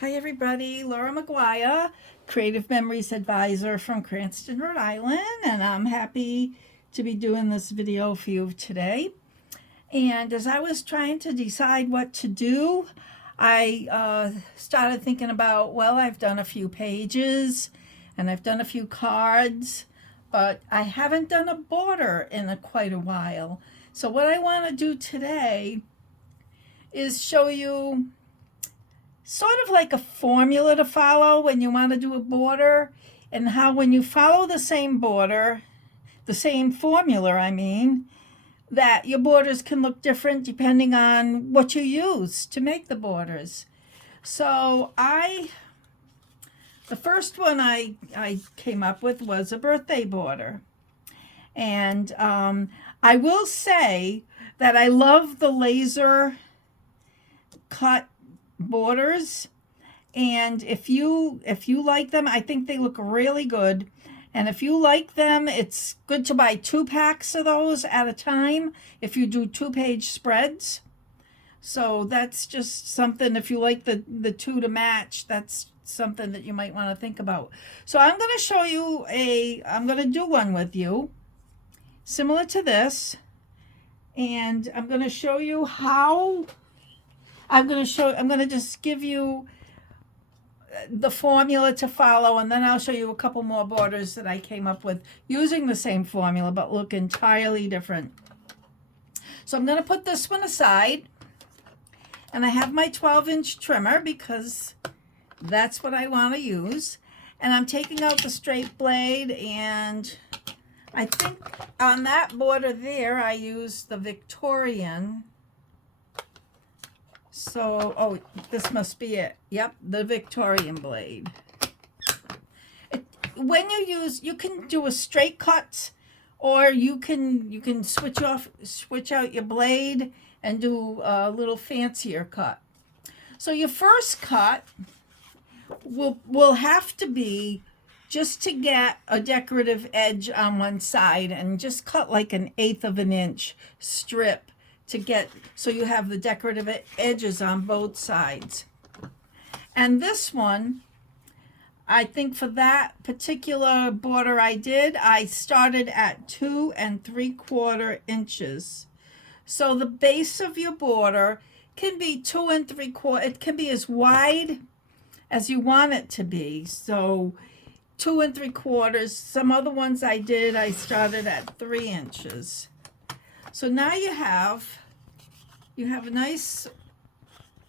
Hi everybody, Laura McGuire, Creative Memories Advisor from Cranston, Rhode Island, and I'm happy to be doing this video for you today. And as I was trying to decide what to do, I started thinking about, well, I've done a few pages and I've done a few cards, but I haven't done a border in quite a while. So what I want to do today is show you sort of like a formula to follow when you want to do a border, and how when you follow the same border, the same formula, that your borders can look different depending on what you use to make the borders. So the first one I came up with was a birthday border. And I will say that I love the laser cut borders, and if you like them, I think they look really good. And if you like them, it's good to buy 2 packs of those at a time if you do 2-page spreads. So that's just something, if you like the two to match, that's something that you might want to think about. So I'm going to show you I'm going to do one with you similar to this, and I'm going to show you how I'm going to just give you the formula to follow, and then I'll show you a couple more borders that I came up with using the same formula but look entirely different. So I'm going to put this one aside, and I have my 12-inch trimmer because that's what I want to use. And I'm taking out the straight blade, and I think on that border there I used the Victorian. So, oh, this must be it. Yep, the Victorian blade. When you can do a straight cut, or you can switch out your blade and do a little fancier cut. So your first cut will have to be just to get a decorative edge on one side, and just cut like 1/8 of an inch strip to get so you have the decorative edges on both sides. And this one, I think for that particular border I started at 2 3/4 inches. So the base of your border can be 2 3/4. It can be as wide as you want it to be. So 2 3/4. Some other ones I started at 3 inches. So now you have a nice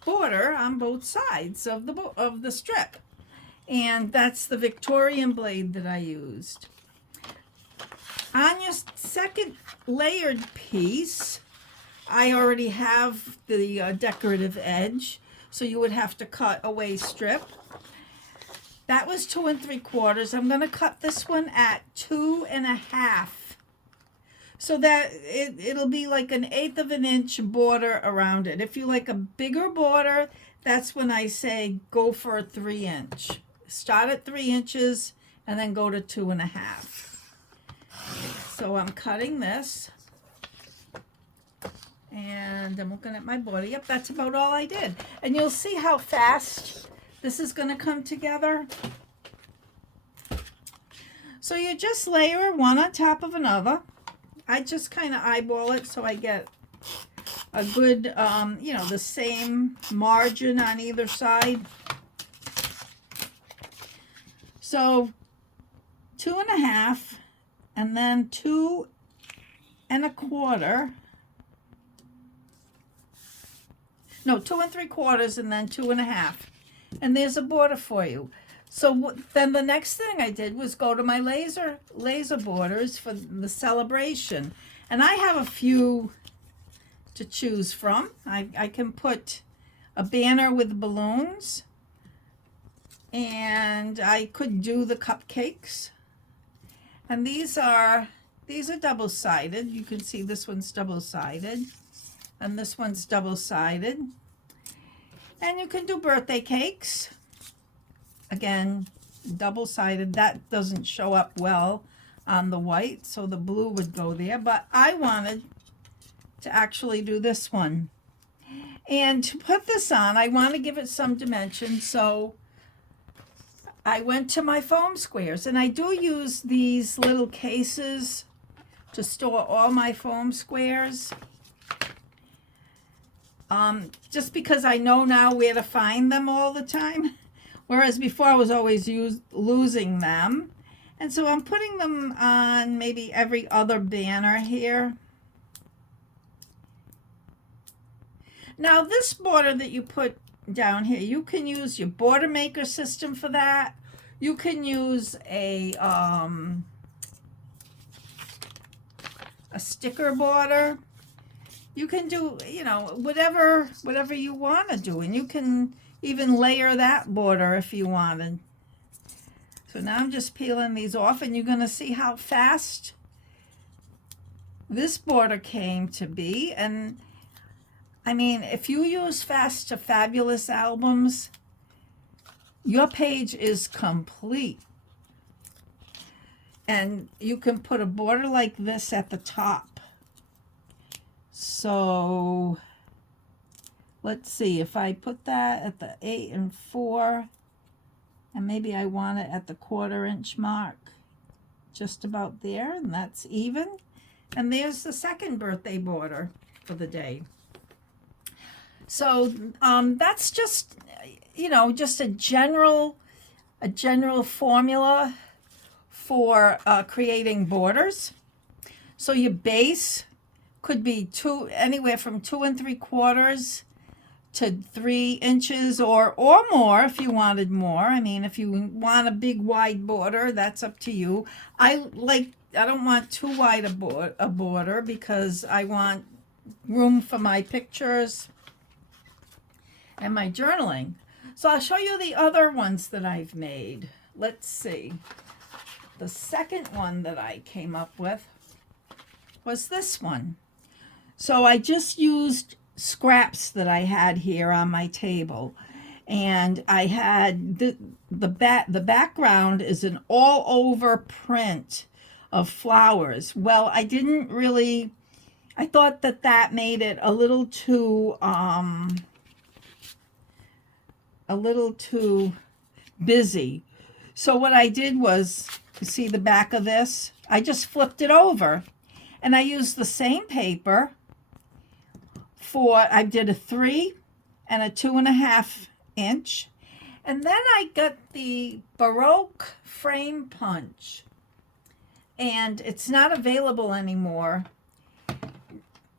border on both sides of the strip, and that's the Victorian blade that I used. On your second layered piece, I already have the decorative edge, so you would have to cut a waist strip. That was 2 3/4. I'm going to cut this one at 2 1/2. So that it'll be like 1/8 of an inch border around it. If you like a bigger border, that's when I say go for a 3-inch. Start at 3 inches and then go to 2 1/2. So I'm cutting this, and I'm looking at my border. Yep, that's about all I did. And you'll see how fast this is going to come together. So you just layer one on top of another. I just kind of eyeball it so I get a good, the same margin on either side. So 2 1/2, and then 2 1/4. No, 2 3/4, and then 2 1/2. And there's a border for you. So then the next thing I did was go to my laser borders for the celebration. And I have a few to choose from. I can put a banner with balloons, and I could do the cupcakes. And these are double-sided. You can see this one's double-sided, and this one's double-sided. And you can do birthday cakes. Again, double-sided. That doesn't show up well on the white, so the blue would go there. But I wanted to actually do this one. And to put this on, I want to give it some dimension, so I went to my foam squares, and I do use these little cases to store all my foam squares. Just because I know now where to find them all the time, whereas before I was always losing them. And so I'm putting them on maybe every other banner here. Now this border that you put down here, you can use your border maker system for that. You can use a sticker border. You can do, you know, whatever you want to do, and you can even layer that border if you wanted. So now I'm just peeling these off, and you're going to see how fast this border came to be. And I mean, if you use Fast to Fabulous albums, your page is complete. And you can put a border like this at the top. So let's see, if I put that at the 8 and 4, and maybe I want it at the 1/4 inch mark, just about there, and that's even. And there's the second birthday border for the day. So that's just, you know, just a general formula for creating borders. So your base could be anywhere from 2 3/4 to 3 inches or more if you wanted more. I mean, if you want a big wide border, that's up to you. I don't want too wide a border because I want room for my pictures and my journaling. So I'll show you the other ones that I've made. Let's see. The second one that I came up with was this one. So I just used scraps that I had here on my table, and I had the background is an all over print of flowers. Well, I thought that made it a little too busy. So what I did was, you see the back of this? I just flipped it over, and I used the same paper I did a 3 and a 2.5 inch. And then I got the Baroque frame punch, and it's not available anymore,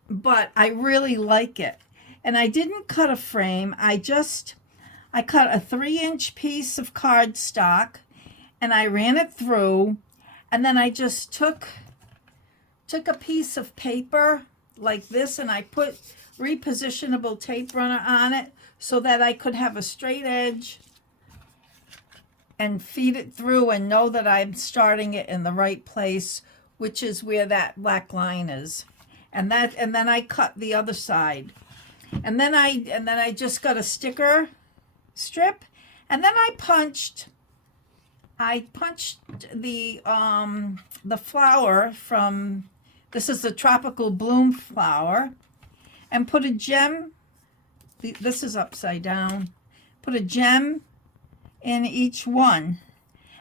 but I really like it. And I didn't cut a frame. I cut a 3-inch piece of cardstock, and I ran it through, and then I just took a piece of paper like this, and I put repositionable tape runner on it so that I could have a straight edge and feed it through and know that I'm starting it in the right place, which is where that black line is. And then I cut the other side. And then I just got a sticker strip, and then I punched the flower from, this is the tropical bloom flower, and put a gem, this is upside down, put a gem in each one.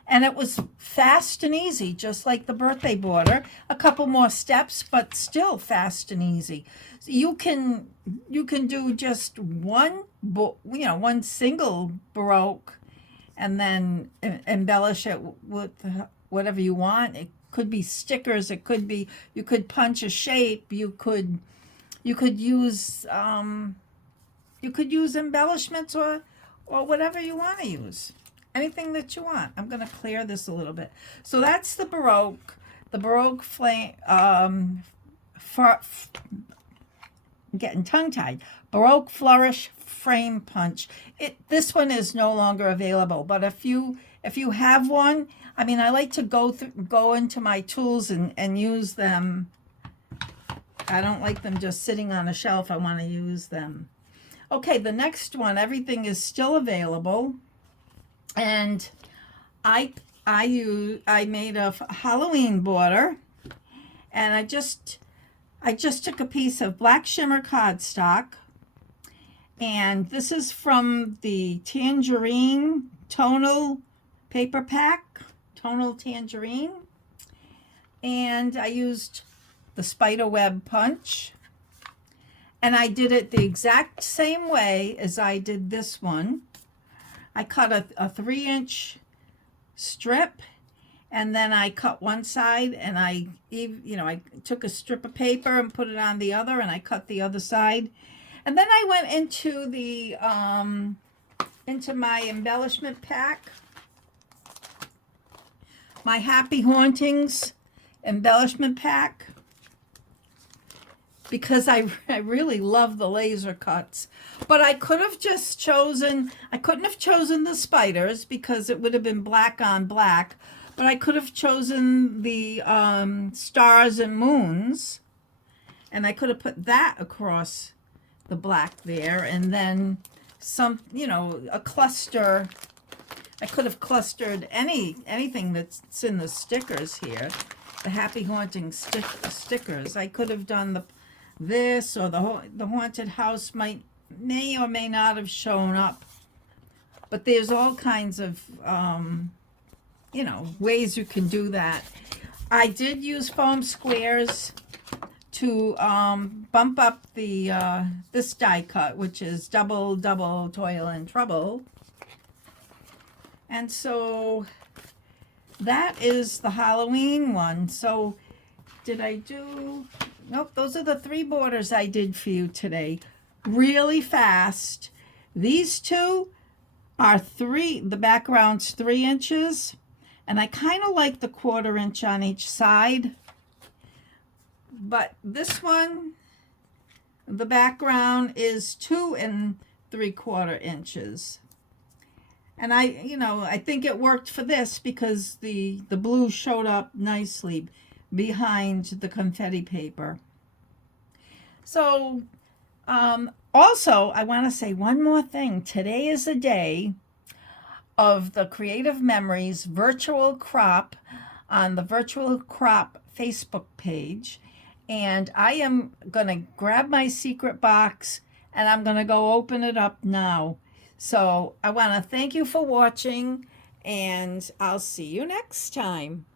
And it was fast and easy, just like the birthday border. A couple more steps, but still fast and easy. So you can do just one single Baroque, and then embellish it with whatever you want. It could be stickers. It could be, you could punch a shape. You could use embellishments or whatever you want to use. Anything that you want. I'm going to clear this a little bit. So that's the Baroque flame, I'm getting tongue-tied. Baroque Flourish Frame Punch. This one is no longer available, but if you have one, I mean, I like to go into my tools and use them. I don't like them just sitting on a shelf. I want to use them. Okay, the next one, everything is still available. And I made a Halloween border, and I just took a piece of black shimmer cardstock, And this is from the Tangerine Tonal Paper Pack, Tonal Tangerine. And I used the spider web punch. And I did it the exact same way as I did this one. I cut a 3-inch strip, and then I cut one side, and I took a strip of paper and put it on the other, and I cut the other side. And then I went into the into my embellishment pack, my Happy Hauntings embellishment pack, because I really love the laser cuts. But I could have just chosen, I couldn't have chosen the spiders because it would have been black on black, but I could have chosen the stars and moons, and I could have put that across the black there, and then some, a cluster. I could have clustered anything that's in the stickers here, the Happy Haunting stickers. I could have done this, or the haunted house may or may not have shown up, but there's all kinds of ways you can do that. I did use foam squares to bump up the this die cut, which is double toil and trouble. And so that is the Halloween one. So did I do? Nope, those are the 3 borders I did for you today. Really fast. These 2 are the background's 3 inches, and I kind of like the 1/4 inch on each side. But this one, the background is 2 3/4 inches. And I think it worked for this because the blue showed up nicely behind the confetti paper. So, also, I want to say one more thing. Today is the day of the Creative Memories virtual crop on the Virtual Crop Facebook page. And I am going to grab my secret box and I'm going to go open it up now. So I want to thank you for watching, and I'll see you next time.